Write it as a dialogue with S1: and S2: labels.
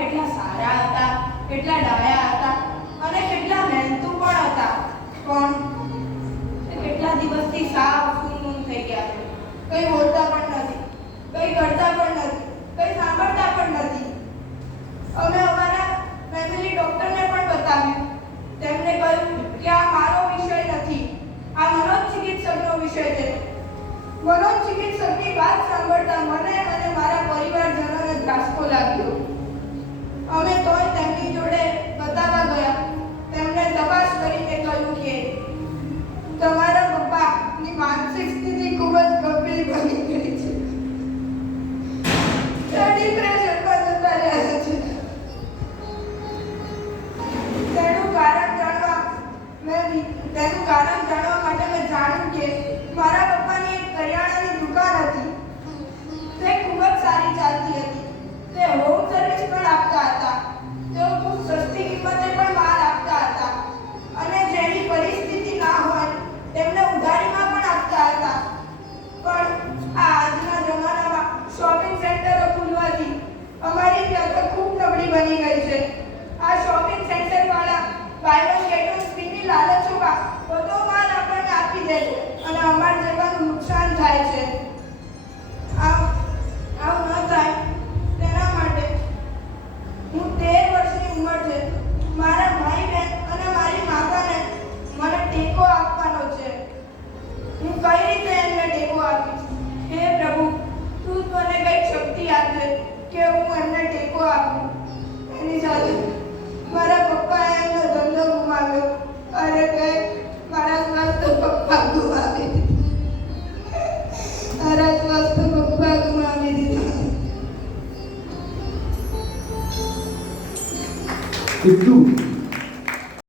S1: કેટલા સારા હતા, કેટલા ડાયા હતા અને કેટલા મહેનતુ પણ હતા. પણ કેટલા દિવસથી સાવ સૂનમૂન થઈ ગયા છે. કંઈ બોલતા પણ નથી, કંઈ કરતા પણ નથી, કંઈ સાંભળતા પણ નથી. અમે અમારા ફેમિલી ડૉક્ટરને પણ બતાવ્યું. તેમણે કહ્યું કે આ મારો વિષય નથી, આ મનોચિકિત્સકનો વિષય છે. મનોચિકિત્સકની વાત સાંભળતા મને અને મારા પરિવારજનોને ધ્રાસકો લાગ્યો. ખુલવાથી અમારી વ્યવસ્થા ખૂબ નબળી બની ગઈ છે. આ શોપિંગ સેન્ટર વાળા બાય વન ગેટ વન ફ્રીની લાલચોમાં બધો માલ આપણને આપી દે છે. એની સાથે મારા પપ્પાએ એમનો ધંધો ગુમાવ્યો અને તે મારા સ્વસ્થ પપ્પા ગુમાવી દીધા મારા સ્વસ્થ પપ્પા ગુમાવી દીધા
S2: કેટલું